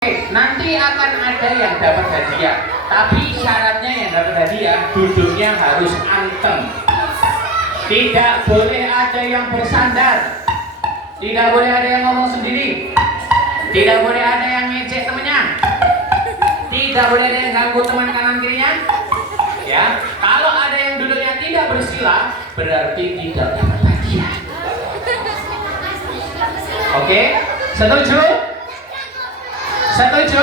Nanti akan ada yang dapat hadiah, tapi syaratnya yang dapat hadiah duduknya harus anteng. Tidak boleh ada yang bersandar, tidak boleh ada yang ngomong sendiri, tidak boleh ada yang ngecek temennya, tidak boleh ada yang ganggu teman kanan kirinya. Ya, kalau ada yang duduknya tidak bersila, berarti tidak dapat hadiah. Oke, setuju? Setuju?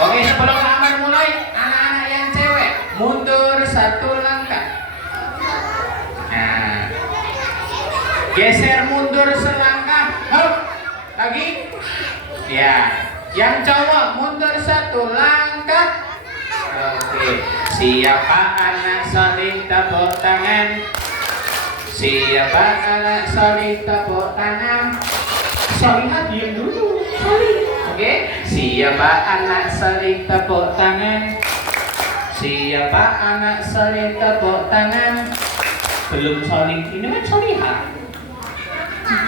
Oke, sebelum kamar mulai, anak-anak yang cewek mundur satu langkah. Nah, geser mundur selangkah. Hop, lagi. Ya, yang cowok mundur satu langkah. Oke, siapa anak solid tepuk tangan? Siapa anak solid tepuk tangan? Solihah diam dulu. Oke, siapa anak solid tepuk tangan? Siapa anak solid tepuk tangan? Belum solid, ini kan solihah.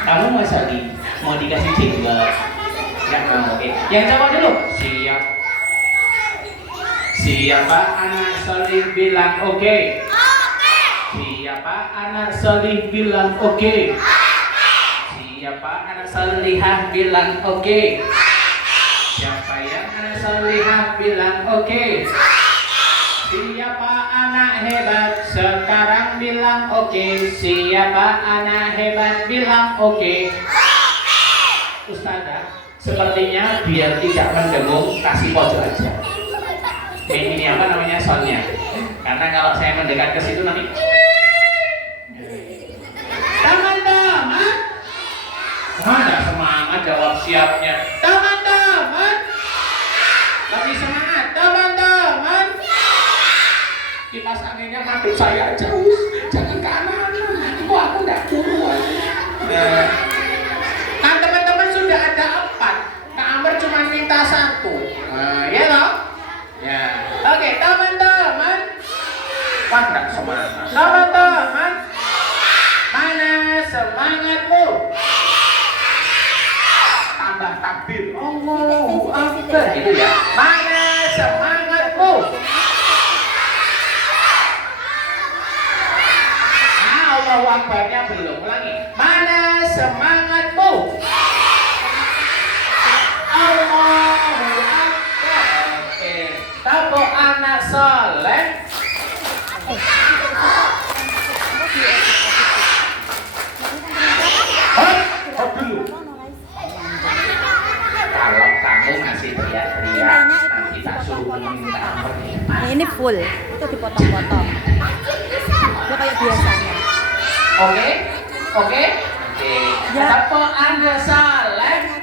Kamu mau solid, mau dikasih jenggot? Enggak mau, oke. Yang jawab dulu. Siap. Siapa anak solid bilang oke? Siapa anak solid bilang oke? Siapa anak solihah bilang oke? Siapa yang anak solihah bilang oke? Siapa anak hebat sekarang bilang oke? Siapa anak hebat bilang oke? Ustazah, sepertinya biar tidak mendengung kasih pojok aja. Ini apa namanya soundnya? Karena kalau saya mendekat ke situ nanti. Teman-teman, ada semangat jawab siapnya. Teman-teman, lebih semangat. Teman-teman, kipas anginnya madep saya aja. Jangan ke anak-anak. Kok aku nggak kuat? Kan teman-teman sudah ada 4. Kak Amber cuma minta 1. Ya loh. Ya. Oke, teman-teman. Wah, nggak semangat. Teman-teman, mana semangatmu? Tambah takbir. Allahu Akbar gitu ya. Mana semangatmu? Nah, Allahu Akbarnya belum lagi. Mana semangatmu? Allahu Akbar. Oke, tepuk anak soleh. Hop dulu. Kalau kamu masih teriak-teriak, nanti tak suruh minta Amber di depan. Nah, ini full, itu dipotong-potong. Ya kayak biasanya. Oke? Oke? Oke. Ya. Tepuk Anda soleh.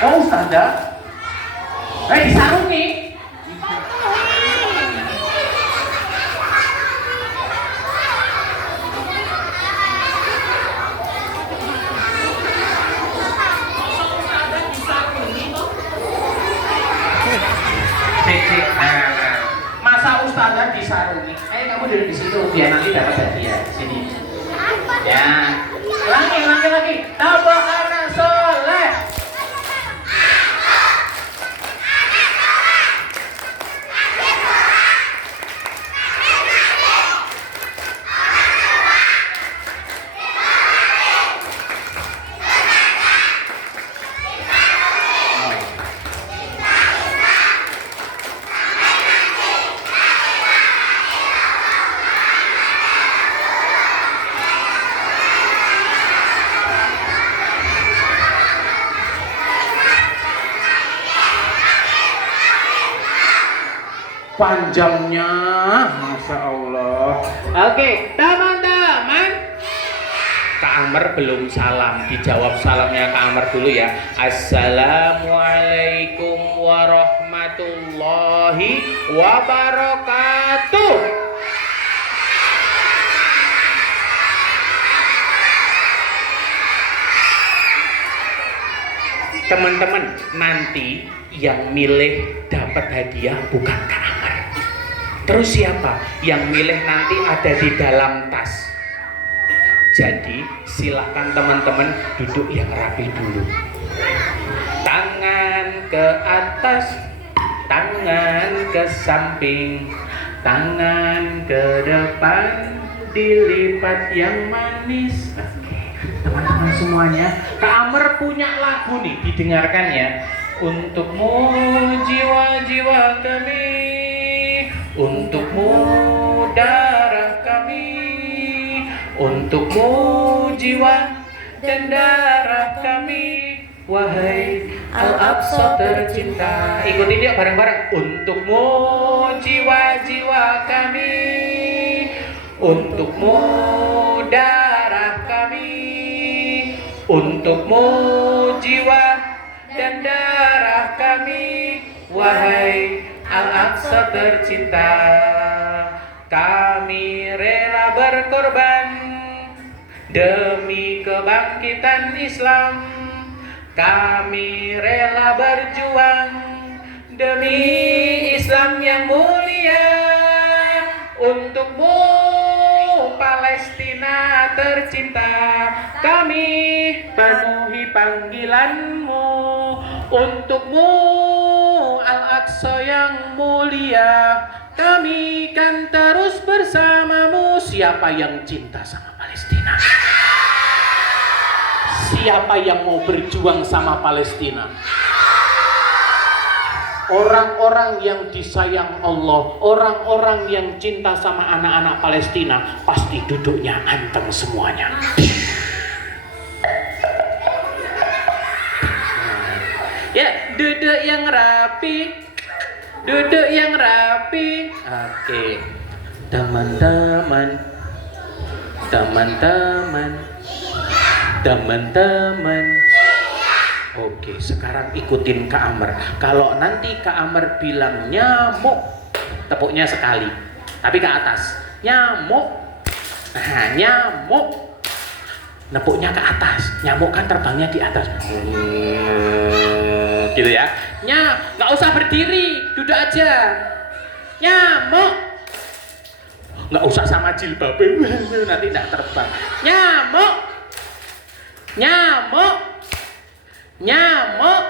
Oh, Ustazah. Disarungi. Cek. Masa Ustazah disarungi? Kamu duduk di situ biar nanti dapat hadiah. Sini. Ya. Lagi. Tepuk anak soleh. Panjangnya, Masya Allah. Oke, teman-teman, Kak Amber belum salam. Dijawab salamnya Kak Amber dulu ya. Assalamualaikum warahmatullahi wabarakatuh. Teman-teman, nanti yang milih dapat hadiah bukan Kak Amar. Terus siapa? Yang milih nanti ada di dalam tas. Jadi silakan teman-teman duduk yang rapi dulu. Tangan ke atas, tangan ke samping, tangan ke depan, dilipat yang manis. Teman-teman semuanya, Kak Amar punya lagu nih, didengarkan ya. Untukmu jiwa-jiwa kami, untukmu darah kami, untukmu jiwa dan darah kami, wahai Al-Aqsa tercinta. Ikutin yuk bareng-bareng. Untukmu jiwa-jiwa kami, untukmu darah kami, untukmu jiwa dan darah kami, wahai Al-Aqsa tercinta. Kami rela berkorban demi kebangkitan Islam. Kami rela berjuang demi Islam yang mulia. Untukmu Palestina tercinta, kami penuhi panggilanmu. Untukmu Al-Aqsa yang mulia, kami kan terus bersamamu. Siapa yang cinta sama Palestina? Siapa yang mau berjuang sama Palestina? Orang-orang yang disayang Allah, orang-orang yang cinta sama anak-anak Palestina, pasti duduknya anteng semuanya. Ya, duduk yang rapi, duduk yang rapi. Oke, teman-teman, teman-teman, teman-teman. Oke, sekarang ikutin Kak Amar. Kalau nanti Kak Amar bilang nyamuk, tepuknya sekali, tapi ke atas. Nyamuk, nah nyamuk, nepuknya ke atas. Nyamuk kan terbangnya di atas. Gitu ya. Nggak usah berdiri, duduk aja. Nyamuk, nggak usah sama jilbab, nanti nggak terbang. Nyamuk, nyamuk, nyamuk.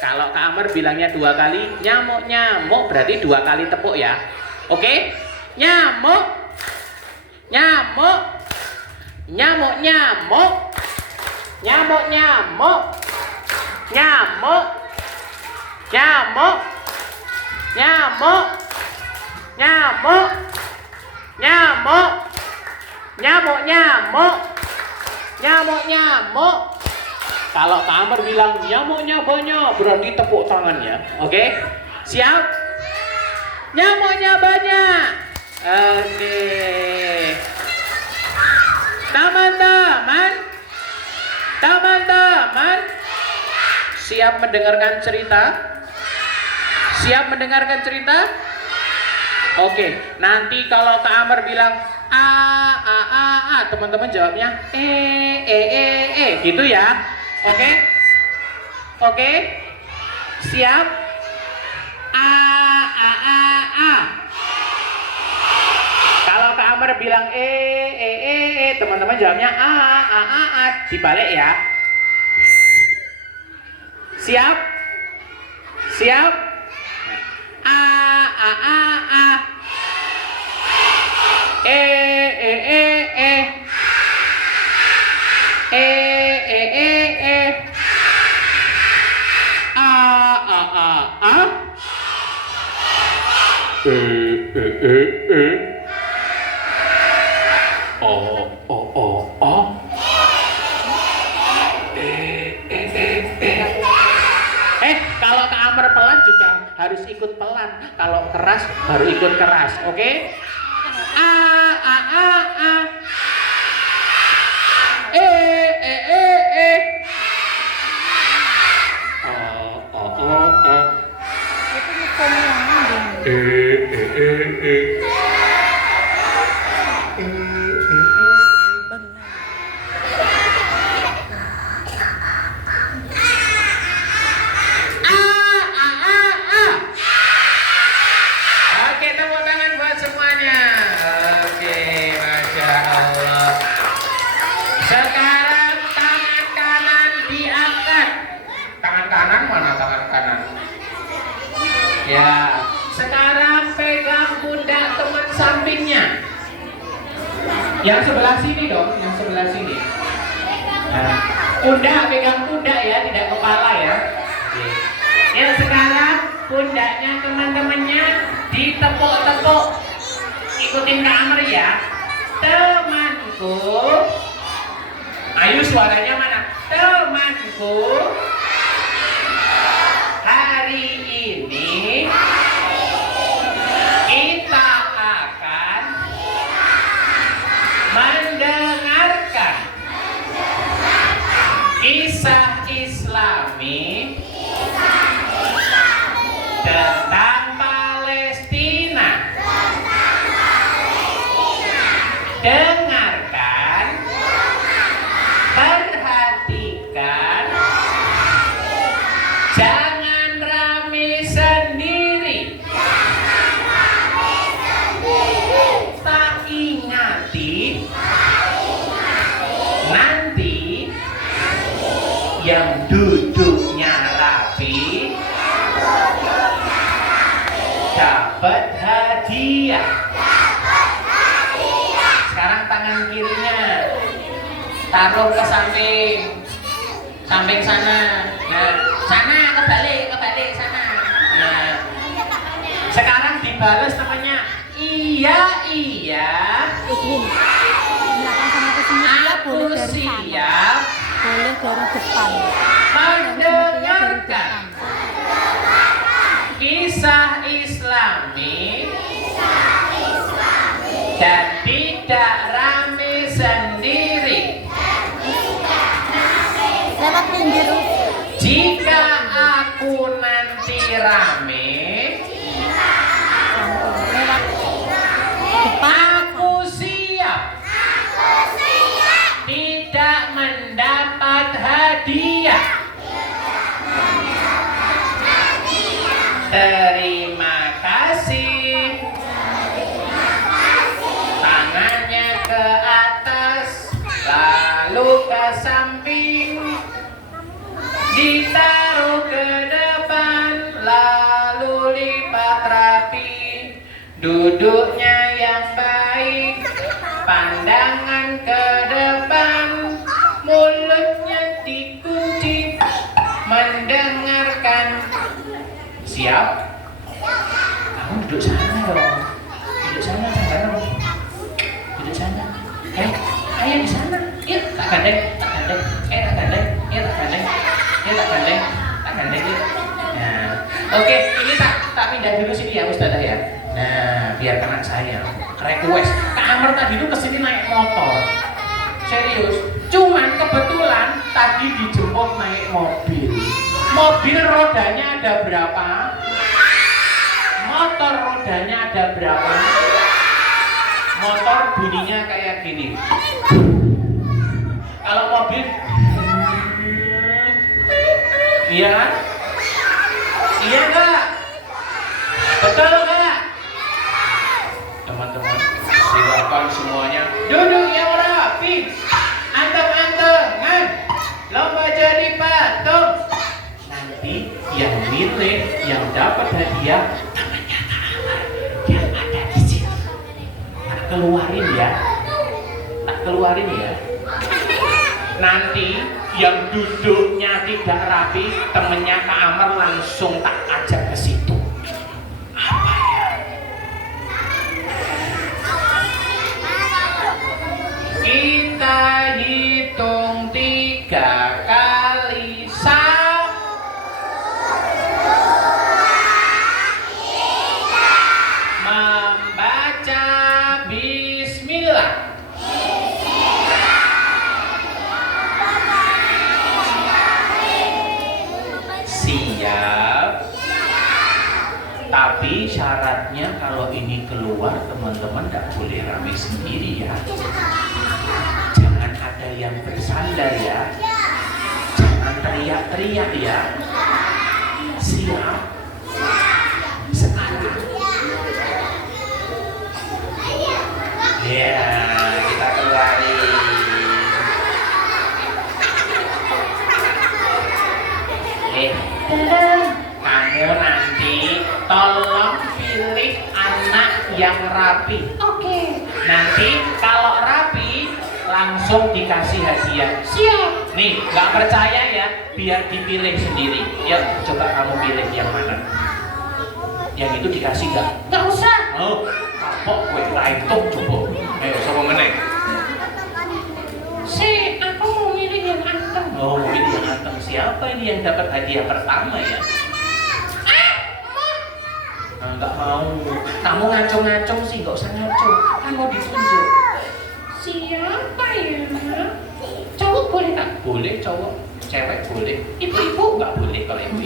Kalau Kak Amar bilangnya 2 kali, nyamuk, nyamuk, berarti 2 kali tepuk ya. Oke? Nyamuk, nyamuk, nyamuk, nyamuk, nyamuk, nyamuk, nyamuk, nyamuk, nyamuk, nyamuk, nyamuk, nyamuk, nyamuk, nyamuk, nyamuk. Kalau Kak Amar bilang nyamuknya banyak, berarti tepuk tangannya. Oke? Siap? Nyamuknya banyak. Oke. Teman-teman, teman-teman, siap mendengarkan cerita? Siap mendengarkan cerita? Oke, nanti kalau Kak Amar bilang a, teman-teman jawabnya gitu ya. Oke? Oke? Siap? A. Kalau Kak Amar bilang teman-teman jawabnya a, dibalik ya. Siap? Siap? A. Kalau Kak Amar pelan juga harus ikut pelan. Kalau keras baru ikut keras. Oke? A. Ya, sekarang pegang pundak teman sampingnya. Yang sebelah sini dong, yang sebelah sini. Nah, pundak, pegang pundak ya, tidak kepala ya. Oke. Ya, sekarang pundaknya teman-temannya ditepuk-tepuk. Ikutin Kak Amr ya. Temanku. Ayo suaranya mana? Temanku. Hari ini kita akan mendengarkan kisah Islami tentang Palestina. Dengarkan, perhatikan, jangan rame sendiri. Tak ingati, nanti yang duduknya rapi dapat hadiah. Sekarang tangan kirinya taruh ke samping sana. Nah, sana kebalik sana. Nah, sekarang dibalas namanya iya. Izin. Silakan sama kesini boleh dari sana. Siap Boleh dari depan. mendengarkan kisah Islami dan tidak rame sendiri. Lewat pinggir. Jika aku nanti rame, Lewat depan. aku siap tidak mendapat hadiah. Terima kasih. Tangannya ke atas, lalu ke samping, ditaruh ke depan, lalu lipat rapi. Duduknya yang baik, pandangan ke depan, mulutnya dikunci, mendengarkan. Siap? Kamu duduk sana dong. Duduk sana, dong. Duduk sana. Ayo di sana. Yuk, tak gandeng. Tak gandeng. Yuk. Nah, oke, ini tak pindah dulu sini ya Ustazah ya. Nah, biar anak saya request. Kak Amr tadi itu kesini naik motor. Serius. Cuman kebetulan tadi dijemput naik mobil. Mobil rodanya ada berapa? Motor rodanya ada berapa? Motor bunyinya kayak gini. Kalau mobil, iya kan? Iya enggak? Betul enggak? Teman-teman, silakan semuanya duduk yang rapi. Anteng-antengan, lomba jadi patung. Nanti yang milih, yang dapat hadiah namanya Ta'amar yang ada di sini. Tak keluarin ya. Nanti yang duduknya tidak rapi, temennya Kak Amar langsung tak ajak ke situ. Apa ya? Kita hitung 3 kali membaca bismillah. Siap. Tapi syaratnya kalau ini keluar teman-teman tidak boleh rame sendiri ya. Jangan ada yang bersandar ya. Jangan teriak-teriak ya. Siap. Sekarang. Ya, kita keluarin. Kamu nanti tolong pilih anak yang rapi. Oke. Nanti kalau rapi langsung dikasih hadiah. Siap. Nih, nggak percaya ya, biar dipilih sendiri. Yuk, coba kamu pilih yang mana. Yang itu dikasih nggak? Nggak usah. Oh, kapok gue lain tuh coba. Ayo, sama meneng. Aku mau milih yang anteng. Oh, pilih yang anteng. Siapa ini yang dapat hadiah pertama ya? Nggak mau. Kamu ngacung-ngacung sih, nggak usah ngacung. Kan mau ditunjuk. Siapa ya? Cowok boleh nggak? Boleh cowok, cewek boleh. Ibu-ibu? Nggak boleh kalau ibu.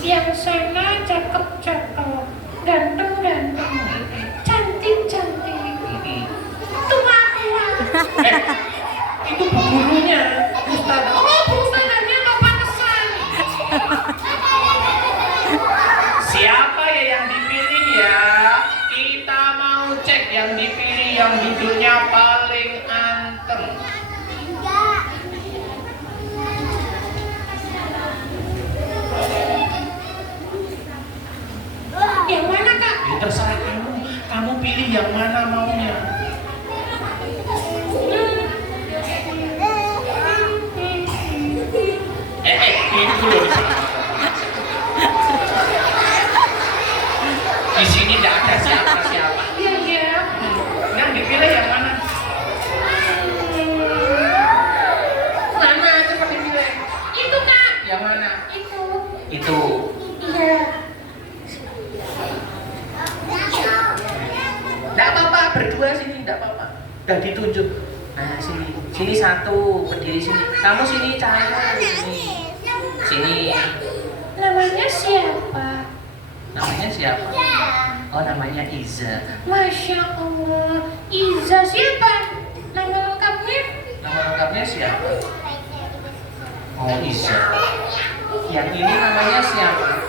Yang sana cakep-cakep, ganteng-ganteng, cantik-cantik. Tua-tua. Itu gurunya, Ustaz. Oh, perusahaannya apa pantesan? Siapa ya yang dipilih ya? Kita mau cek yang dipilih yang duduknya paling anteng. Yang mana, Kak? Ya, terserah kamu. Kamu pilih yang mana maunya. Ini dulu di sini tidak ada siapa-siapa. Iya, iya. Yang dipilih yang mana? Mana? Coba dipilih. Itu, Kak. Yang mana? Itu. Itu. Iya. Tidak apa-apa, berdua sini, tidak apa-apa. Udah ditunjuk. Nah, sini satu, berdiri sini. Kamu sini, cahaya sini. Sini. Namanya siapa? Namanya siapa? Oh, namanya Iza. Masya Allah. Iza siapa? Nama lengkapnya? Nama lengkapnya siapa? Oh, Iza. Yang ini namanya siapa?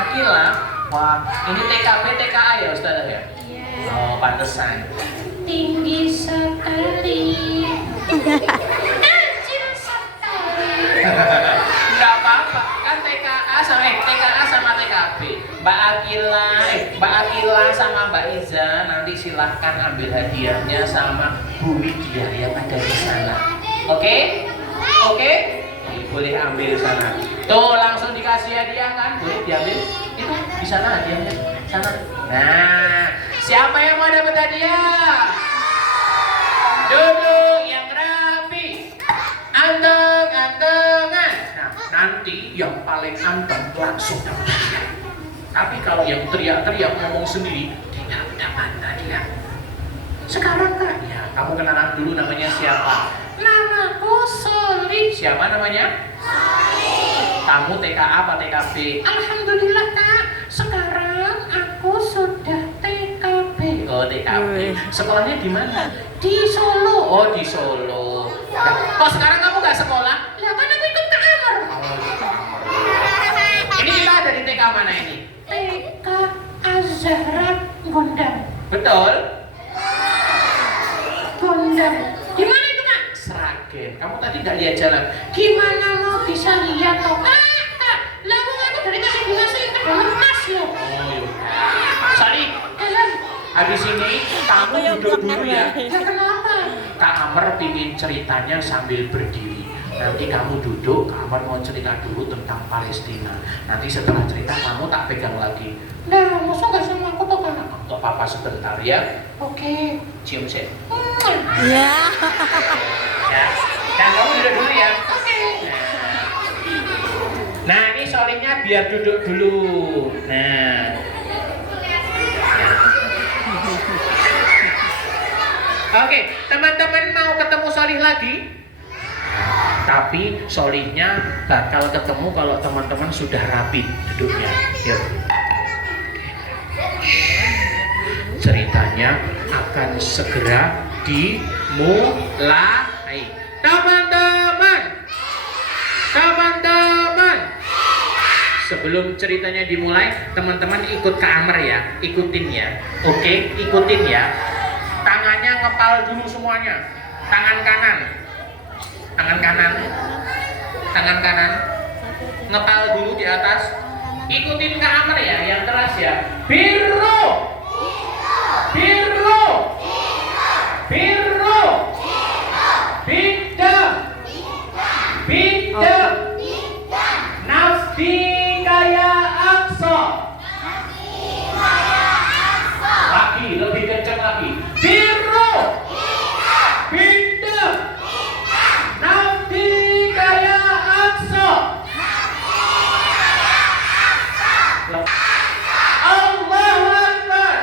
Akila. Wah, ini TKP TKA ya, Ustazah ya? Iya. Oh, pantesan. Tinggi sekali. Kecil sekali. Enggak apa-apa, kan TKA sama TKP. Mbak Akila sama Mbak Iza nanti silahkan ambil hadiahnya sama Bu Widya yang ada di sana. Oke? Oke? Boleh ambil di sana. Tuh langsung dikasih hadiah kan? Boleh diambil? Itu di sana hadiahnya. Sana. Nah, siapa yang mau dapat hadiah? Duduk yang rapi. Anteng-antengan. Nah, nanti yang paling anteng langsung dapat hadiah. Tapi kalau yang teriak-teriak ngomong sendiri tidak dapat hadiah. Sekarang Kak, ya kamu kenalan dulu namanya siapa? Namaku Soli. Siapa namanya? Kamu TKA apa TKB? Alhamdulillah, Kak. Sekarang aku sudah TKB. Oh TKB. Sekolahnya di mana? Di Solo. Oh di Solo. Nah, kok sekarang kamu nggak sekolah? Lah kan aku ikut ke Amr. Ini kita ada di TK mana ini? TK Azhar Gondang. Betul? Gondang. Di mana itu, Kak? Sragen. Kamu tadi nggak lihat jalan? Gimana mau bisa lihat toh? Kak, lah aku dari tadi dimasukin ke dalam tas loh. Oh iya. Sari, Dalam. habis ini kamu duduk dulu ya. Ya kenapa? Kak Amr pingin ceritanya sambil berdiri. Nanti kamu duduk, Kak Amr mau cerita dulu tentang Palestina. Nanti setelah cerita kamu tak pegang lagi. Nah, masa nggak sama aku toh, Kak? Untuk papa sebentar ya. Oke. Cium sih. Ya. Ya. Dan kamu duduk dulu ya. Oke. Nah, ini solingnya biar duduk dulu. Nah. Oke, teman-teman mau ketemu solih lagi? Tapi solihnya bakal ketemu kalau teman-teman sudah rapi duduknya. Yuk. Ceritanya akan segera dimulai. Teman-teman, sebelum ceritanya dimulai, teman-teman ikut ke Amr ya, ikutin ya. Oke, ikutin ya. Tangannya ngepal dulu semuanya. Tangan kanan. ngepal dulu di atas. Ikutin Kak Amr ya, yang keras ya. Biru, biru, biru, bidang, bidang, nafsi kaya aksa. Lagi, lebih kencang lagi. Biru, bidang, nafsi kaya aksa. Allahu Akbar,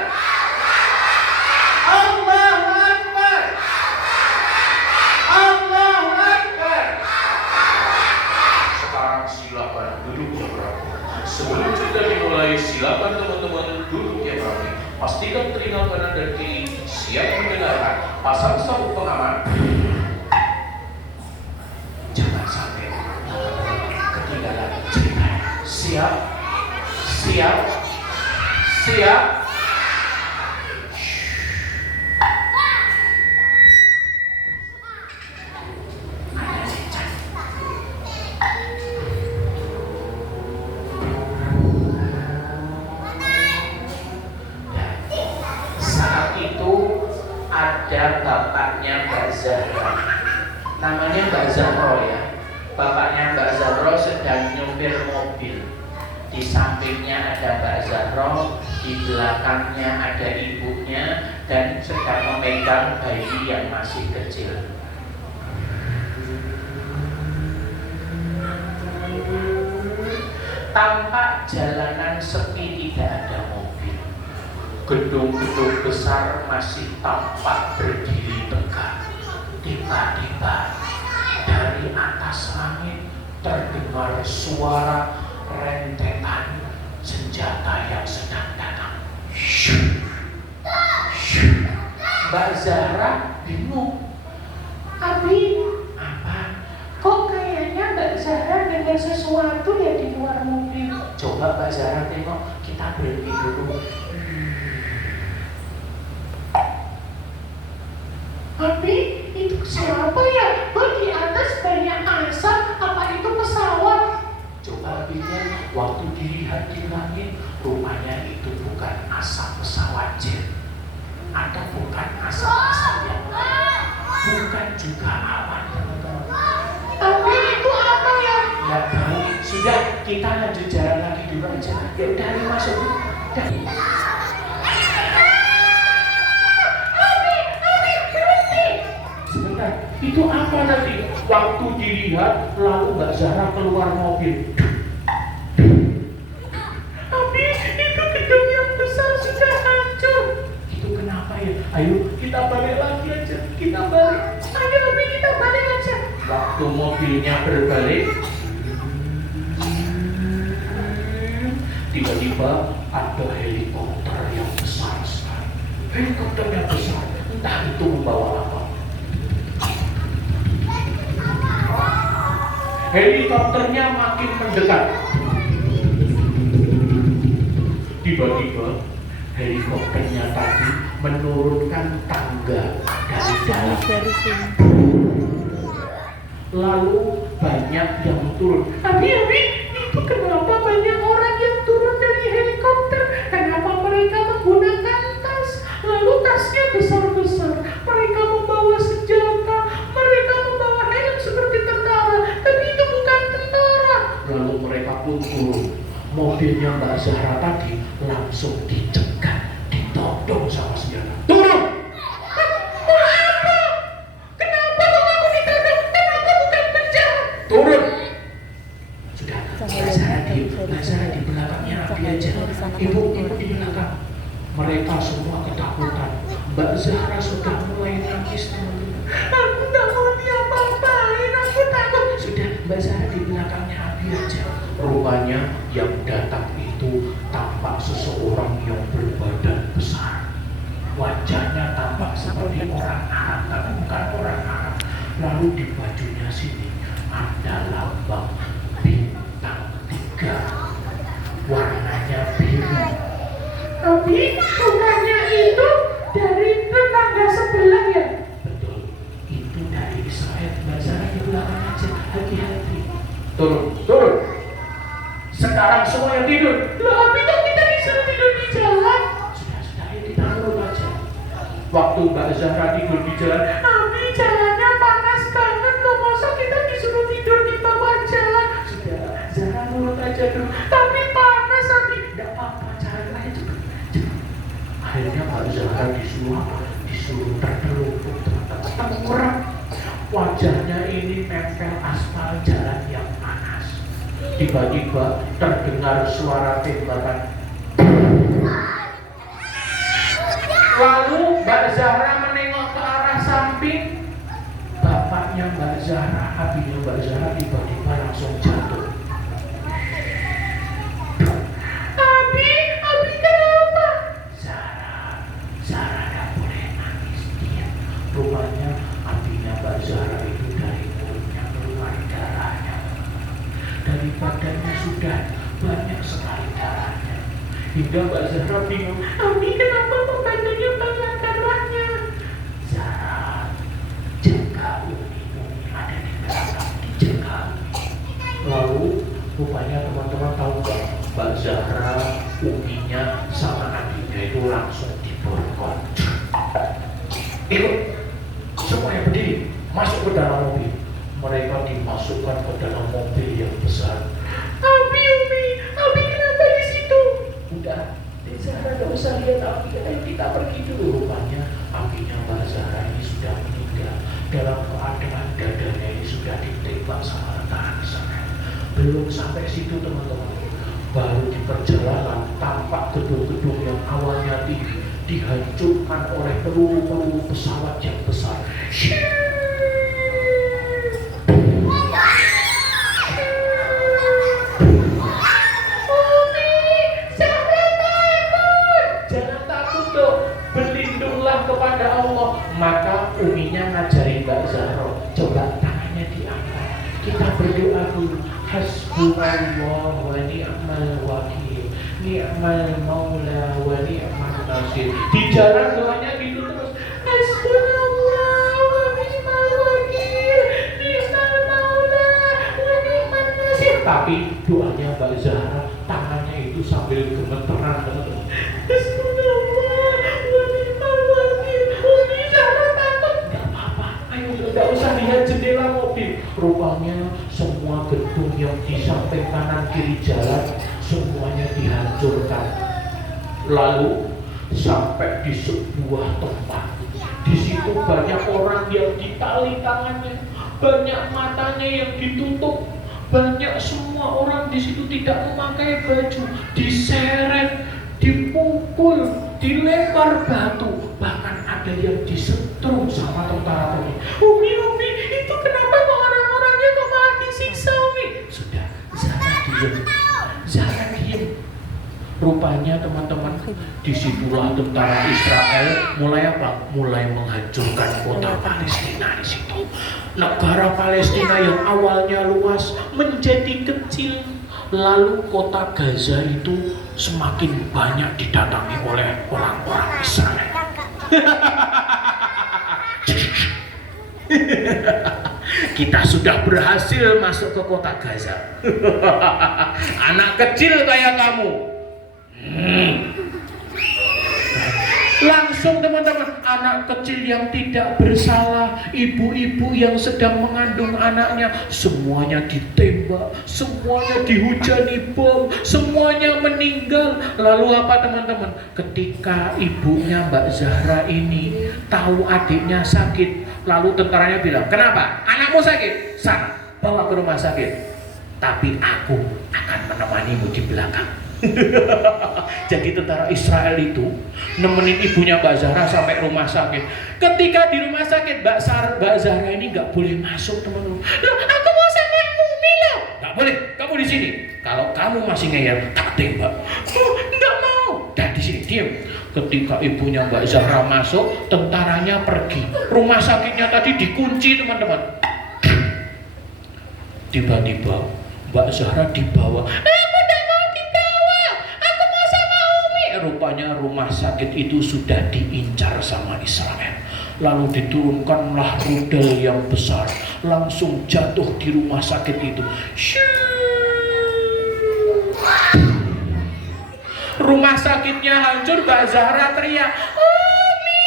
Allahu Akbar, Allahu Akbar. Sekarang silakan duduk ya Prabu. Sebelum kita dimulai, silakan teman-teman duduk ya Prabu. Pastikan telinga kanan dan kiri siap mendengarkan. Pasang sabuk pengaman. Jangan sampai ketinggalan cerita. Siap, siap, siap. Saat itu ada bapaknya Mbak Zahra, namanya Mbak Zahra ya. Bapaknya Mbak Zahra sedang nyopir mobil. Di sampingnya ada Mbak Zahra, di belakangnya ada ibunya dan sedang memegang bayi yang masih kecil. Tampak jalanan sepi, tidak ada mobil. Gedung-gedung besar masih tampak berdiri tegak. Tiba-tiba dari atas langit terdengar suara rentetan senjata yang sedang datang. Mbak Zahra bingung. Abi, apa? Kok kayaknya Mbak Zahra dengar sesuatu ya di luar mobil? Coba Mbak Zahra tengok, kita berhenti dulu. Abi, itu siapa ya? Kok di atas banyak asap? Apa itu pesawat? Coba pikir, waktu dilihat di langit, rupanya itu bukan asap pesawat jet. Ada bukan asap-asap yang lain, bukan juga awan, teman-teman. Tapi itu apa ya? Nggak tahu. Sudah, kita lanjut jalan lagi dulu aja. Ya udah, ayo masuk. Sebentar, itu apa tadi? Waktu dilihat, lalu Mbak Zahra keluar mobil. Tapi itu gedung yang besar sudah hancur. Itu kenapa ya? Ayo kita balik lagi aja. Kita balik. Ayo Abi, kita balik aja. Waktu mobilnya berbalik, tiba-tiba ada helikopter yang besar sekali. Helikopter yang besar, entah itu membawa apa. Helikopternya makin mendekat. Tiba-tiba helikopternya tadi menurunkan tangga dari dalam. Lalu banyak yang turun. Abi, itu kenapa banyak orang yang turun dari helikopter? Kenapa mereka menggunakan tas? Lalu tasnya besar-besar. Mereka membawa senjata. Mereka membawa helm seperti tentara. Tapi itu bukan tentara. Lalu mereka pun turun. Mobilnya Mbak Zahra tadi langsung dicegat, ditodong sama senjata. Turun! Kenapa kok aku ditodong? Kenapa bukan penjara? Turun! Sudah, Mbak Zahra di belakangnya Abi aja. Ibu di belakang. Mereka semua ketakutan. Mbak Zahra sudah mulai nangis, teman-teman. Aku tak mau diapa-apain, aku takut. Sudah, Mbak Zahra di belakangnya Abi aja. Rupanya yang datang itu tampak seseorang yang berbadan besar. Wajahnya tampak seperti orang Arab, tapi bukan orang Arab. Lalu di bajunya sini ada lambang bintang 3. Warnanya biru. Tapi bukannya itu dari tetangga sebelah ya? Betul, itu dari Israel. Mbak Zahra di belakang aja, hati-hati. Turun. Sekarang semuanya tidur. Loh, Abi kan kita disuruh tidur di jalan. Sudah, ayo kita urut aja. Waktu Mbak Zahra tidur di jalan, Abi jalannya panas banget loh, masa kita disuruh tidur di bawah jalan. Sudah, Zahra nurut aja dulu. Tapi panas Abi. Tidak apa-apa, jalan aja cepet. Akhirnya Mbak Zahra disuruh terdelupuk tengkurap. Wajahnya ini nempel aspal jalan yang panas. Tiba-tiba terdengar suara tembakan. Lalu Mbak Zahra menengok ke arah samping. Bapaknya Mbak Zahra, abinya Mbak Zahra tiba-tiba langsung jatuh. Abi kenapa? Zahra gak boleh nangis, diam. Rupanya abinya Mbak Zahra itu dari mulutnya keluar darahnya. Dari badannya sudah banyak sekali darahnya. Hingga Mbak Zahra bingung, Abi kenapa kok badannya banyak darahnya? Zahra, jaga Umi ada di belakang, dijaga. Lalu rupanya teman-teman tahu gak, Mbak Zahra, Uminya sama adiknya itu langsung diborgol. Ikut, semuanya berdiri, masuk ke dalam mobil. Mereka dimasukkan ke dalam mobil yang besar. Abi, Umi, Abi kenapa di situ? Udah, Zahra gak usah lihat Abi, ayo kita pergi dulu. Rupanya abinya Mbak Zahra ini sudah meninggal dalam keadaan dadanya ini sudah ditembak sama rekan Israel. Belum sampai situ teman-teman, baru di perjalanan tampak gedung-gedung yang awalnya tinggi dihancurkan oleh peluru-peluru pesawat yang besar. Jangan takut dong, berlindunglah kepada Allah. Maka Uminya ngajarin Mbak Zahra, coba tangannya diangkat, kita berdoa dulu. Hasbunallah wa ni'mal wakil, ni'mal maula wa ni'mal nasir. Di jalan doanya gitu terus. Hasbunallah wa ni'mal wakil, ni'mal maula wa ni'mal nasir. Tapi doanya Mbak Zahra, tangannya itu sambil gemeteran teman-teman. Hasbunallah wa ni'mal wakil. Umi Zahra takut. Gak apa-apa, ayo gak usah lihat jendela mobil. Rupanya semua gedung yang di samping kanan kiri jalan semuanya dihancurkan. Lalu sampai di sebuah tempat, di situ banyak orang yang ditali tangannya, banyak matanya yang ditutup, banyak semua orang di situ tidak memakai baju, diseret, dipukul, dilempar batu, bahkan ada yang disetrum sama tentara tadi. Umi, itu kenapa kok orang-orangnya kok malah disiksa, Umi? Sudah, Zahra diem. Rupanya teman-teman, disitulah tentara Israel mulai apa? Mulai menghancurkan kota Palestina di situ. Negara Palestina yang awalnya luas menjadi kecil. Lalu kota Gaza itu semakin banyak didatangi oleh orang-orang Israel. Kita sudah berhasil masuk ke kota Gaza. Anak kecil kayak kamu. Langsung teman-teman, anak kecil yang tidak bersalah, ibu-ibu yang sedang mengandung anaknya, semuanya ditembak, semuanya dihujani bom, semuanya meninggal. Lalu apa teman-teman? Ketika ibunya Mbak Zahra ini tahu adiknya sakit, lalu tentaranya bilang, kenapa? Anakmu sakit? Sana, bawa ke rumah sakit. Tapi aku akan menemanimu di belakang. Jadi tentara Israel itu nemenin ibunya Mbak Zahra sampai rumah sakit. Ketika di rumah sakit, Mbak Zahra ini nggak boleh masuk teman-teman. Loh, aku mau sama Umi loh. Nggak boleh, kamu di sini. Kalau kamu masih ngeyel, tak tembak. Nggak mau. Dan di sini diam. Ketika ibunya Mbak Zahra masuk, tentaranya pergi. Rumah sakitnya tadi dikunci teman-teman. Tiba-tiba Mbak Zahra dibawa. Rupanya rumah sakit itu sudah diincar sama Israel. Lalu diturunkanlah rudal yang besar, langsung jatuh di rumah sakit itu. Rumah sakitnya hancur, Mbak Zahra teriak, Umi,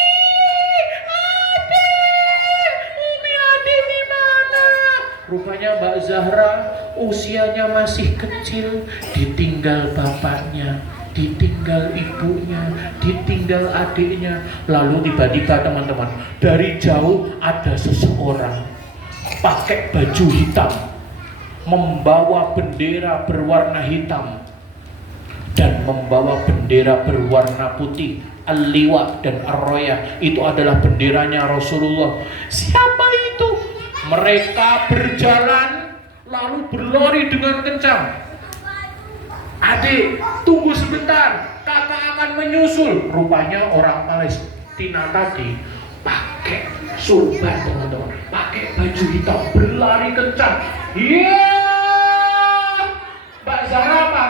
Ade di mana? Rupanya Mbak Zahra usianya masih kecil, ditinggal bapaknya, ditinggal ibunya, ditinggal adiknya. Lalu tiba-tiba teman-teman, dari jauh ada seseorang pakai baju hitam, membawa bendera berwarna hitam dan membawa bendera berwarna putih, al-liwa dan ar-roya. Itu adalah benderanya Rasulullah. Siapa itu? Mereka berjalan lalu berlari dengan kencang. Adik, tunggu sebentar, kakak akan menyusul. Rupanya orang Palestina tadi pakai surban, teman-teman, pakai baju hitam, berlari kencang. Iya, Mbak Zahra apa?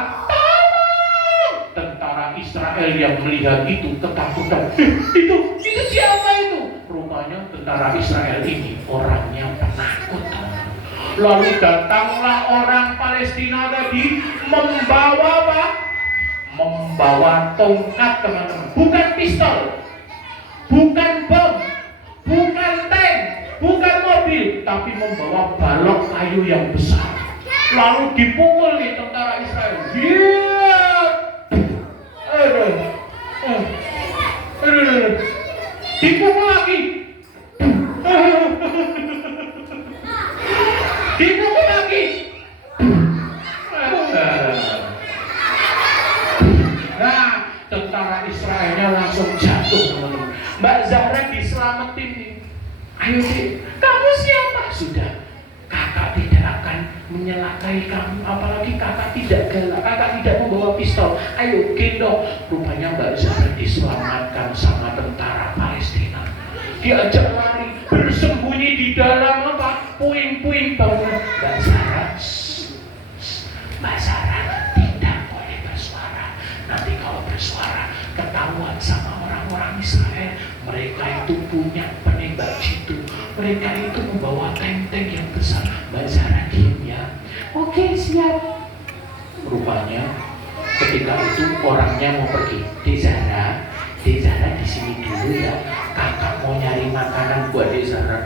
Tentara Israel yang melihat itu ketakutan. Itu siapa itu? Rupanya tentara Israel ini orangnya penakut. Lalu datanglah orang Palestina tadi membawa apa? Membawa tongkat, teman-teman. Bukan pistol, bukan bom, bukan tank, bukan mobil, tapi membawa balok kayu yang besar. Lalu dipukul nih tentara Israel. Dipukul lagi. Dipukul lagi. Nah, tentara Israelnya langsung jatuh, teman-teman. Mbak Zahra diselamatin nih. Ayo sih, kamu siapa? Sudah, kakak tidak akan menyelakai kamu, apalagi kakak tidak galak, kakak tidak membawa pistol. Ayo gendong. Rupanya Mbak Zahra diselamatkan sama tentara Palestina. Diajak lari, bersembunyi di dalam apa? Puing-puing bangunan. Mbak Zahra, Mbak Zahra tidak boleh bersuara. Nanti kalau bersuara ketahuan sama orang-orang Israel. Mereka itu punya penembak jitu. Mereka itu membawa tank-tank yang besar. Mbak Zahra diam ya. Oke, siap. Rupanya ketika itu orangnya mau pergi. Dek Zahra di sini dulu ya. Kakak mau nyari makanan buat Dek Zahra.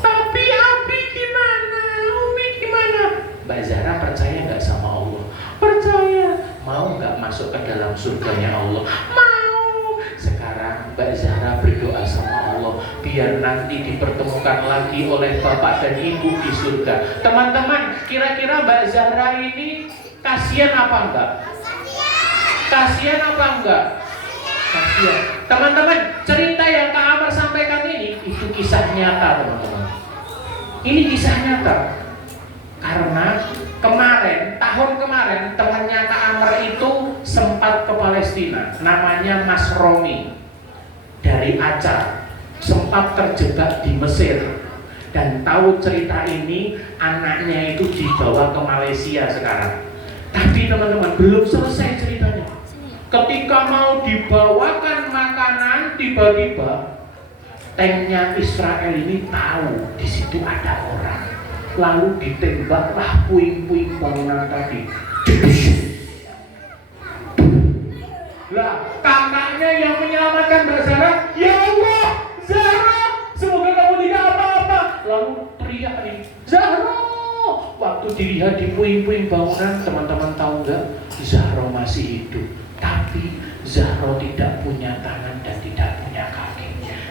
Tapi Abi gimana? Umi gimana? Mbak Zahra percaya nggak sama Allah? Percaya. Mau nggak masuk ke dalam surganya Allah? Mau. Sekarang Mbak Zahra berdoa sama Allah biar nanti dipertemukan lagi oleh Bapak dan Ibu di surga. Teman-teman, kira-kira Mbak Zahra ini kasihan apa enggak? Kasihan apa enggak? Kasihan. Teman-teman, cerita yang Kak Amar sampaikan ini itu kisah nyata, teman-teman. Ini kisah nyata. Karena tahun kemarin temannya Kak Amar itu sempat ke Palestina, namanya Mas Romi dari Aceh, sempat terjebak di Mesir dan tahu cerita ini. Anaknya itu dibawa ke Malaysia sekarang. Tapi teman-teman, belum selesai ceritanya. Ketika mau dibawakan makanan, tiba-tiba tanknya Israel ini tahu di situ ada orang. Lalu ditembaklah puing-puing bangunan tadi. Lah, kakaknya yang menyelamatkan Mbak Zahra, ya Allah, Zahra, semoga kamu tidak apa-apa. Lalu teriak nih, Zahra. Waktu dilihat di puing-puing bangunan, teman-teman tahu nggak? Zahra masih hidup, tapi Zahra tidak punya tangan dan tidak punya kaki.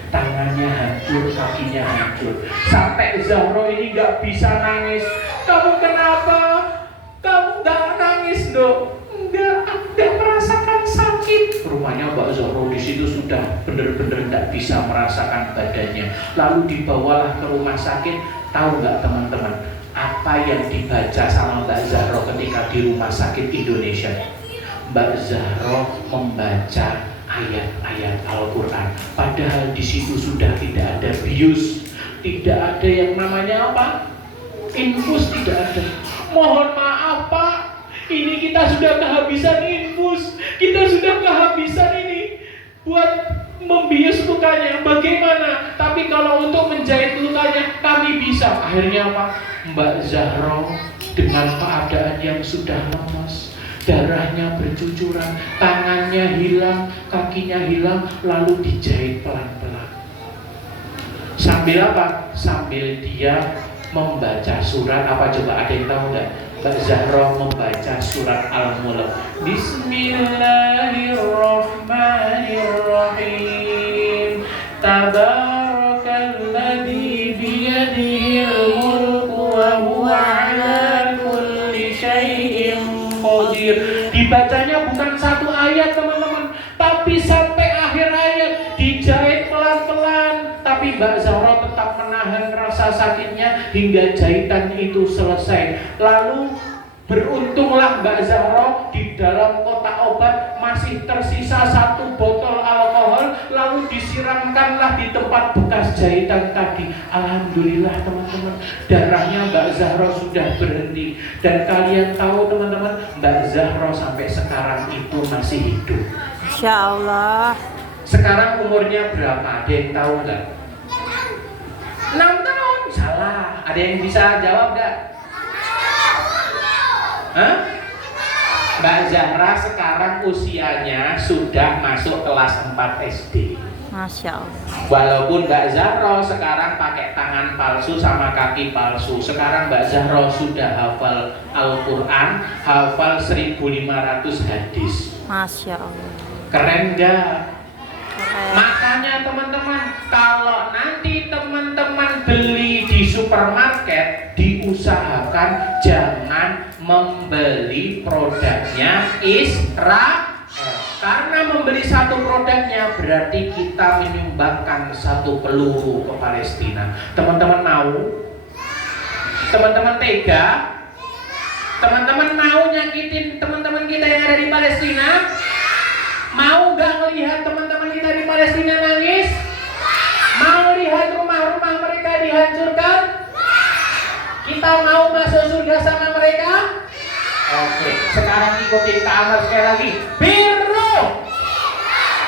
Tangannya hancur, kakinya hancur. Sampai Zahra ini nggak bisa nangis. Kamu kenapa? Kamu nggak nangis, Dok? Enggak merasakan sakit. Rupanya Mbak Zahra di situ sudah benar-benar nggak bisa merasakan badannya. Lalu dibawalah ke rumah sakit. Tahu nggak teman-teman, apa yang dibaca sama Mbak Zahra ketika di rumah sakit Indonesia? Mbak Zahra membaca ayat-ayat Al-Quran. Padahal di situ sudah tidak ada bius, tidak ada yang namanya apa? Infus, tidak ada. Mohon maaf Pak, ini kita sudah kehabisan infus, kita sudah kehabisan ini buat membius lukanya. Bagaimana? Tapi kalau untuk menjahit lukanya kami bisa. Akhirnya apa? Mbak Zahra dengan keadaan yang sudah lemas, darahnya bercucuran, tangannya hilang, kakinya hilang, lalu dijahit pelan-pelan. Sambil apa? Sambil dia membaca surat apa coba, ada yang tahu nggak? Mbak Zahra membaca surat Al-Mulk. Bismillahirrahmanirrahim. Tabarakalladzi biyadihil mulku wa huwa ala kulli syai'in qadir. Dibacanya bukan satu ayat teman-teman, tapi sampai akhir ayat, dijahit pelan-pelan. Tapi Mbak Zahra tetap menahan rasa sakitnya hingga jahitan itu selesai. Lalu beruntunglah Mbak Zahra, di dalam kotak obat masih tersisa 1 botol alkohol, lalu disiramkanlah di tempat bekas jahitan tadi. Alhamdulillah teman-teman, darahnya Mbak Zahra sudah berhenti. Dan kalian tahu teman-teman, Mbak Zahra sampai sekarang itu masih hidup. Insya Allah. Sekarang umurnya berapa? Ada yang tahu nggak? 6 tahun. Salah. Ada yang bisa jawab nggak? Hah? Mbak Zahra sekarang usianya sudah masuk kelas 4 SD. Masya Allah. Walaupun Mbak Zahra sekarang pakai tangan palsu sama kaki palsu, sekarang Mbak Zahra sudah hafal Al-Quran, hafal 1500 hadis. Masya Allah. Keren nggak? Keren. Makanya teman-teman, kalau nanti teman-teman beli di supermarket, diusahakan jangan membeli produknya Israel. Karena membeli satu produknya berarti kita menyumbangkan 1 peluru ke Palestina. Teman-teman mau? Teman-teman tega? Teman-teman mau nyakitin teman-teman kita yang ada di Palestina? Mau nggak melihat teman-teman kita di Palestina nangis? Mau lihat rumah-rumah mereka dihancurkan? Kita mau masuk surga sama mereka? Oke, sekarang ikutin Kak Amar sekali lagi. Birru,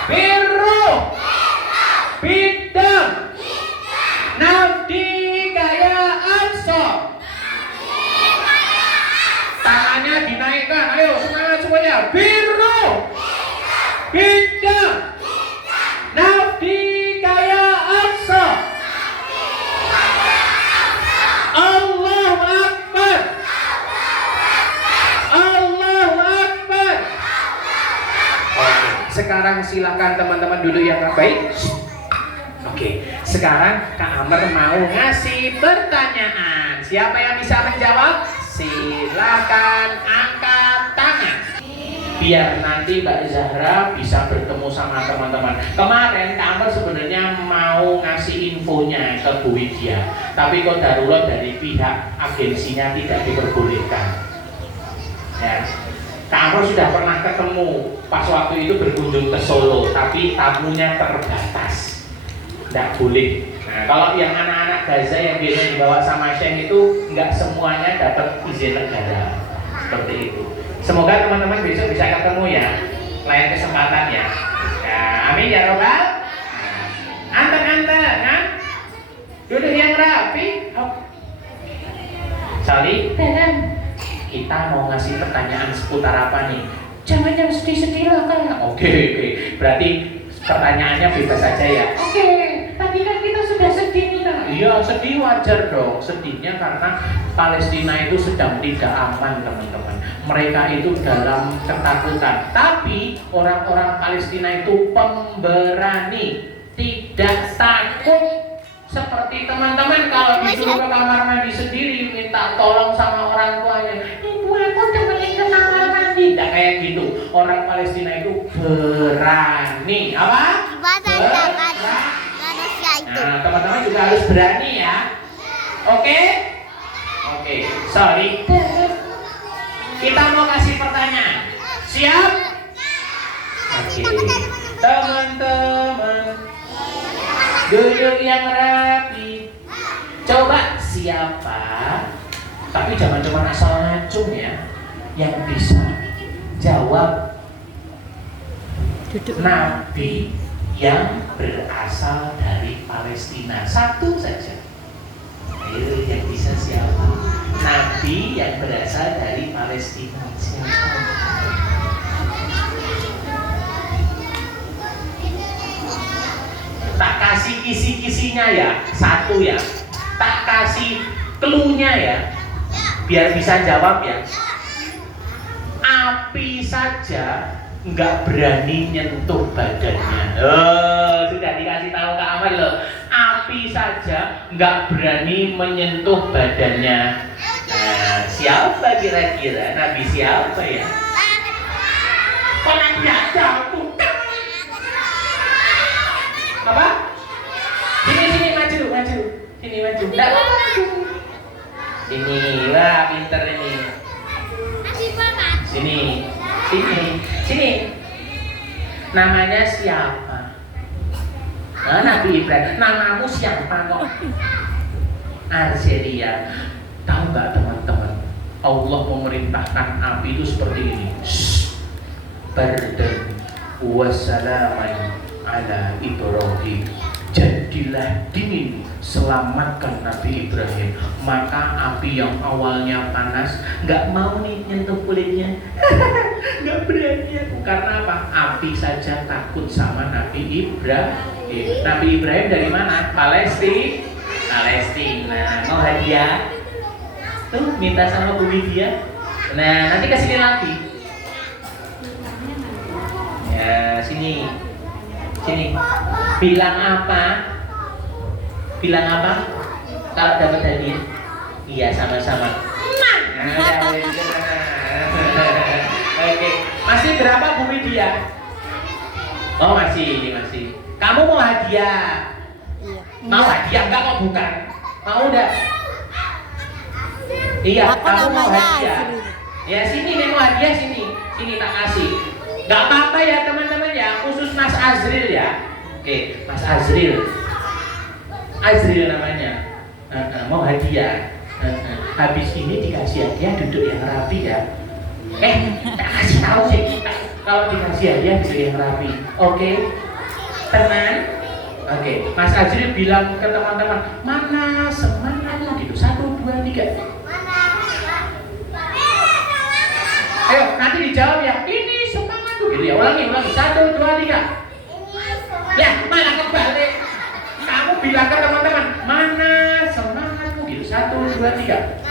birru, bidang, nabdi kaya anso. Tangannya dinaikkan, ayo semangat semuanya. Birru, bidang, nabdi kaya anso. Allahu Akbar. Allahu Akbar. Oke, sekarang silakan teman-teman duduk yang baik. Oke, sekarang Kak Amar mau ngasih pertanyaan. Siapa yang bisa menjawab? Silakan angkat tangan. Biar nanti Mbak Zahra bisa bertemu sama teman-teman. Kemarin Kak Amar sebenarnya mau ngasih infonya ke Bu Widya, tapi kok darurat dari pihak agensinya tidak diperbolehkan. Ya, Kak Amar sudah pernah ketemu pas waktu itu berkunjung ke Solo, tapi tamunya terbatas, tidak boleh. Nah, kalau yang anak-anak Gaza yang biasanya dibawa sama Syekh itu nggak semuanya dapat izin negara, seperti itu. Semoga teman-teman besok bisa ketemu ya, lain kesempatan ya. Ya, amin ya robbal. Antar-antar, kan? Duduk yang rapi. Hop. Sali, kita mau ngasih pertanyaan seputar apa nih? Jangan yang sedih-sedih lah kan? Oke. Berarti pertanyaannya bebas saja ya. Oke. Tadi kan kita sudah sedih nih kan? Iya, sedih wajar dong. Sedihnya karena Palestina itu sedang tidak aman teman-teman. Mereka itu dalam ketakutan. Tapi orang-orang Palestina itu pemberani, tidak takut. Seperti teman-teman kalau disuruh ke kamar mandi sendiri minta tolong sama orang tuanya, ibu aku temenin ke kamar mandi. Tidak kayak gitu. Orang Palestina itu berani. Apa? Nah, teman-teman juga harus berani ya. Oke? Oke, sorry. Kita mau kasih pertanyaan. Siap? Oke. Teman-teman duduk yang rapi. Coba siapa? Tapi jangan cuma asal ngacung ya. Yang bisa jawab Duduk. Nabi yang berasal dari Palestina. Satu saja. Ayo, yang bisa siapa? Nabi yang berasal dari Palestina. Siapa? kasih kisi-kisinya ya, satu ya. Tak kasih clue-nya ya, biar bisa jawab ya. Api saja nggak berani nyentuh badannya. Oh, sudah dikasih tahu Kak Amar loh. Api saja nggak berani menyentuh badannya. Nah, siapa kira-kira Nabi siapa ya? Kok Nabi ada? Bukan. Apa? Sini maju. Sini maju. Nggak apa-apa. Sini, wah pinter ini. Sini. Namanya siapa? Nah, Nabi Ibrahim. Namamu siapa kok? Arzelia. Tahu nggak teman-teman? Allah memerintahkan api itu seperti ini. Bardan wassalaman ala Ibrahim. Jadilah dingin, selamatkan Nabi Ibrahim. Maka api yang awalnya panas nggak mau nih nyentuh kulitnya. Nggak berani aku. Karena apa? Api saja takut sama Nabi Ibrahim. Nabi Ibrahim dari mana? Palestina. Mau hadiah? Tuh minta sama Bu Widya. Nah nanti kesini lagi. Ya sini. Bilang apa? Kalau dapat hadiah? Iya sama-sama. Oke. Masih berapa Bu Widya? Oh masih. Kamu mau hadiah? Mau hadiah enggak kok bukan? Mau udah? Iya, kamu mau hadiah? Ya sini nih mau hadiah sini tak kasih. Gak apa-apa ya teman-teman ya, khusus Mas Azril ya. Oke, Mas Azril namanya. Mau hadiah. Habis ini dikasih hadiah duduk yang rapi ya. Tak kasih tahu sih. Kalau dikasih hadiah duduk yang rapi. Oke, tenang. Oke, Mas Azril bilang ke teman-teman, mana semangatnya gitu. 1, 2, 3. Ayo, nanti dijawab ya. Ini semangat tuh. Gitu ya, ulangi. 1, 2, 3. Ya, malah kebalik. Kamu bilang ke teman-teman, mana semangatmu gitu. 1, 2, 3.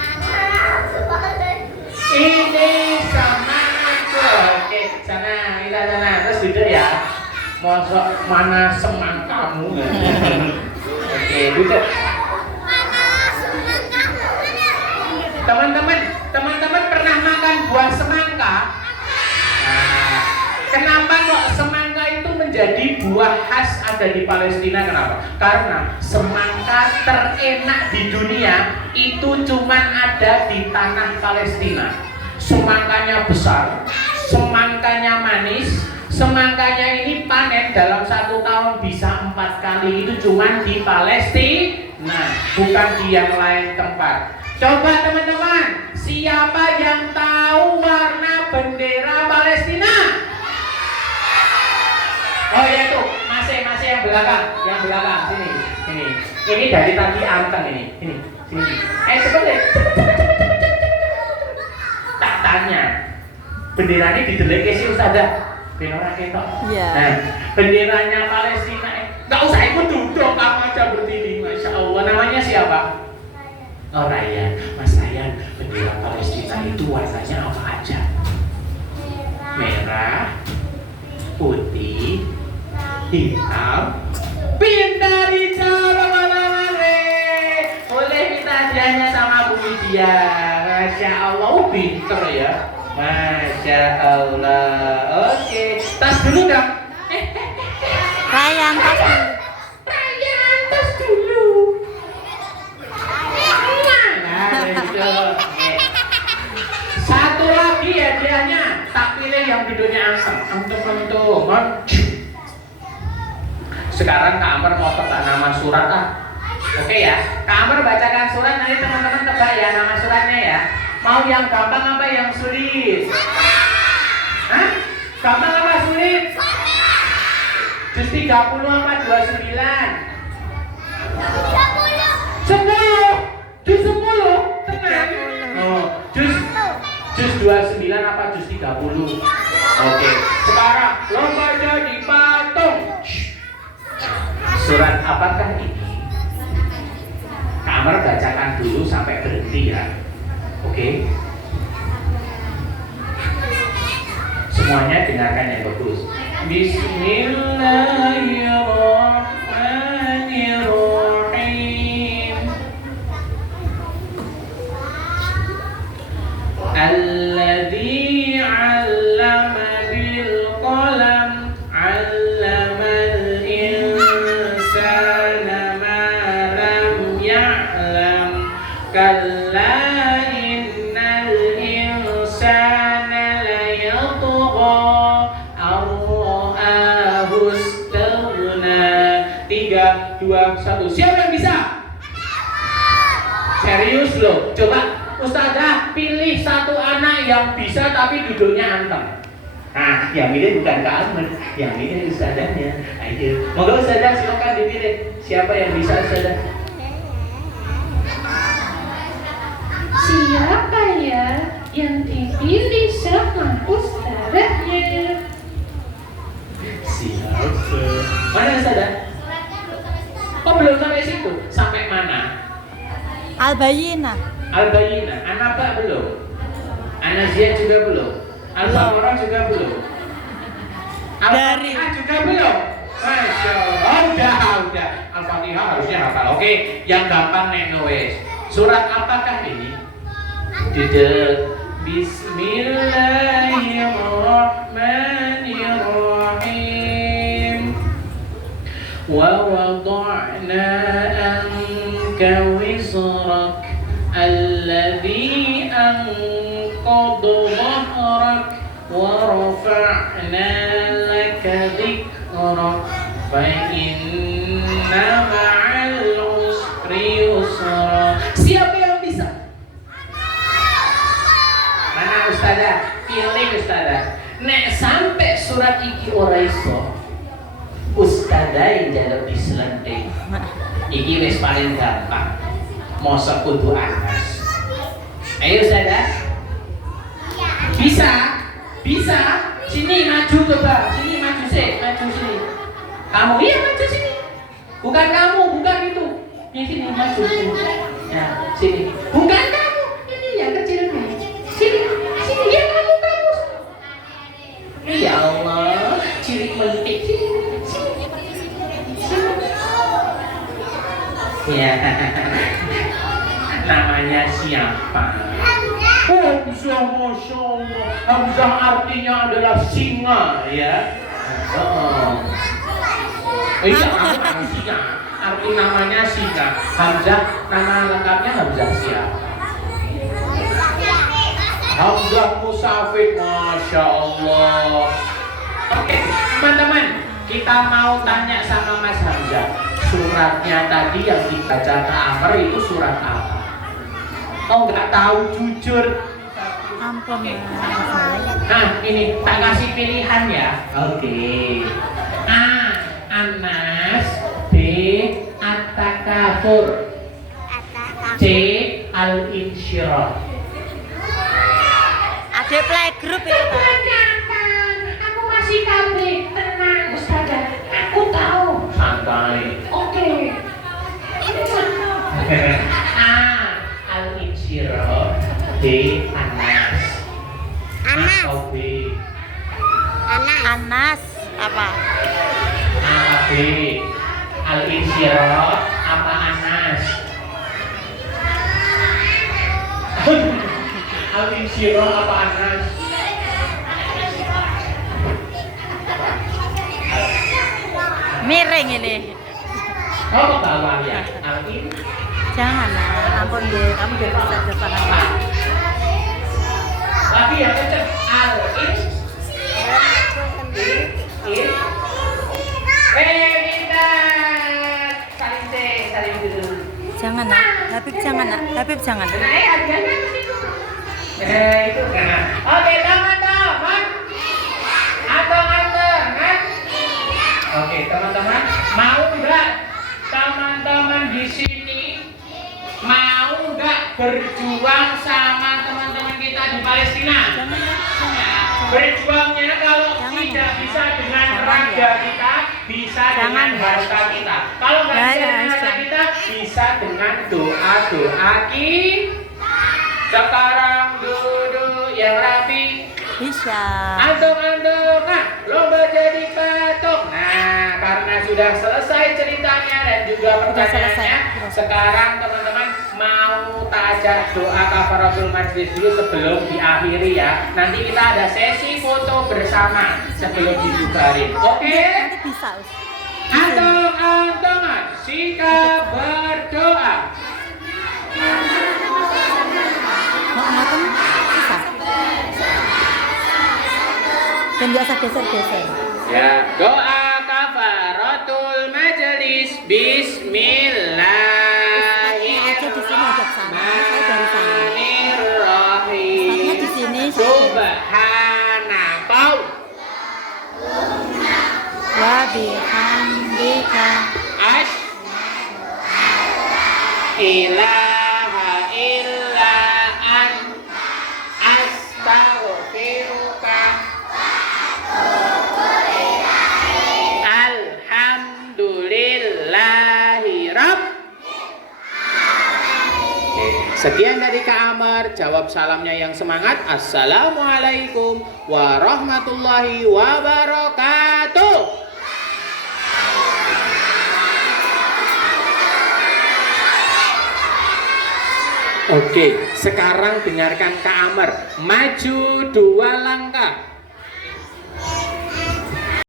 Ini semangatku. Oke, sana. Terus duduk ya. Mosok mana semangkamu? Oke, duduk. Teman-teman pernah makan buah semangka? Nah, kenapa kok semangka itu menjadi buah khas ada di Palestina? Kenapa? Karena semangka terenak di dunia itu cuman ada di tanah Palestina. Semangkanya besar, semangkanya manis, semangkanya ini panen dalam 1 tahun bisa 4 kali. Itu cuman di Palestina, bukan di yang lain tempat. Coba teman-teman, siapa yang tahu warna bendera Palestina? Oh ya itu, masih yang belakang, sini. Ini dari tadi anteng ini, sini. Sebentar. Tak tanya, bendera ini dideleke sih Ustazah. Ben ora ketok. Nah, benderanya Palestina. Enggak usah ikut duduk, kamu aja berdiri. Masya Allah, namanya siapa? Oh Ryan, Mas Ryan, bendera Palestina itu warnanya apa aja? Merah, putih, hitam, pintar hijau, boleh minta hadiahnya sama Bu Widya. Masya Allah, pinter ya. Masya Allah. Oke, tas dulu dong. Ryan, tas dulu. Tas dulu. Satu lagi hadiahnya, tak pilih yang duduknya anteng. Sekarang Kak Amar mau tebak nama surat Oke ya, Kak Amar bacakan surat, nanti teman-teman tebak ya nama suratnya ya. Mau yang gampang apa yang sulit? Hah? Gampang apa sulit? Juz 30 apa 29? 10. Juz 10, tenang. Oh, juz 29 apa juz 30? Oke. Sekarang lomba jadi patung. Surat apakah ini? Kak Amar bacakan dulu sampai berhenti ya. Oke? Semuanya dengarkan yang bagus. Bismillahirrahmanirrahim. Alladzi 'allama bil qalam 'allamal insana ma lam ya'lam kalla innal insana la yatgha ar-ra'ahu istaghna. 3, 2, 1. Siapa yang bisa? Serius loh. Coba Ustazah pilih satu anak yang bisa tapi duduknya anteng. Nah, yang milih bukan Kak Ahmad, yang milih Ustazahnya. Ayo, moga Ustazah silakan dipilih. Siapa yang bisa Ustazah? Siapa ya yang dipilih sama ustazahnya? Siapa? Mana Ustazah? Oh belum sampai situ. Sampai mana? Al-Bayyinah. Al-Bayyinah. An-Naba belum. An-Nazi'ah juga belum. Al-Baqarah juga belum. Al-Fatihah juga belum. Masya Allah. Udah. Al-Fatihah harusnya hafal. Oke, yang gampang nek wes. Surat apakah ini? Judul Bismillahirrahmanirrahim. Wa wada'na anka wizrak alladhi anqadha dhahrak wa rafa'na laka dhikrak fa inna ma'al usri yusra. Siapa yang bisa? Mana Ustazah? Pilih Ustazah. Nek sampai surat iki ora iso, Ustazah yang jaluk diselenting. Iki wis paling gampang. Mosok kudu Anas. Ayo Ustazah. Bisa? Bisa? Sini maju coba. Sini maju sih, maju sini. Kamu iya maju sini. Bukan kamu, bukan itu. Yang sini maju sini. Ya, sini. Bukan kamu. Ini yang kecil nih. Sini. Sini ya kamu. Ya Allah, cilik mentik. Sini. Ya. Namanya siapa? Hamzah, Masya Allah. Hamzah artinya adalah singa, ya. Iya, kamu singa. Arti namanya singa. Hamzah, nama lengkapnya Hamzah siapa? Hamzah Musafir, Masya Allah. Oke, teman-teman, kita mau tanya sama Mas Hamzah. Suratnya tadi yang dibaca Kak Amr itu surat apa? Oh nggak tahu, jujur. Ampun ya. Nah ini tak kasih pilihan ya. Oke. A. Anas. B. At-Takafur. C. Al-Insyirah. Ada playgroup itu kan? Aku masih KB. Tenang Ustazah. Aku tahu. Santai. Oke. A. Al-Insyirah. D. Anas. Atau B. Anas apa? A. B. Al-Insyirah apa Anas? Al-Insyirah apa Anas? Miring ini. Oh ke bawah ya. Al-In. Jangan lah, ampun deh, kamu biar bisa depan. Lagi yang kenceng. Al-In. In. Kita saling dulu. Jangan nak, Habib jangan nak, Habib jangan. Harganya ke situ. Itu kan. Oke, teman-teman. Ateng-ateng. Oke, teman-teman, mau nggak teman-teman di sini mau nggak berjuang sama teman-teman kita di Palestina? Jangan nak, Berjuangnya kalau Jangan. tidak bisa dengan Jangan raga ya. kita, bisa Jangan dengan ya. harta kita. Kalau nggak Ya, bisa ya, dengan harta Aisyah. kita, bisa dengan doa-doa kita. Sekarang duduk yang rapi. Bisa. Antung-antungan, lomba jadi patung. Nah, karena sudah selesai ceritanya dan juga pertanyaannya, selesai. sekarang teman-teman mau tajak doa kafaratul majlis dulu sebelum diakhiri ya. Nanti kita ada sesi foto bersama sebelum dibubarin. Oke? Nanti bisa. Us. Antung-antungan, sikap berdoa. Mau ngoten bisa. Dan biasa geser-geser. Ya, doa kafaratul majelis. Aja di sini ajak sana. Saya dari sana. Bismillahirrahmanirrahim. Ustaznya di sini, saya Subhanallah. Wa bihamdika. Ilaha illa an astaghfiruka. Alhamdulillahi Rabb. Sekian dari Kak Amar, jawab salamnya yang semangat. Assalamualaikum warahmatullahi wabarakatuh. Oke, sekarang dengarkan Kak Amar. Maju 2 langkah.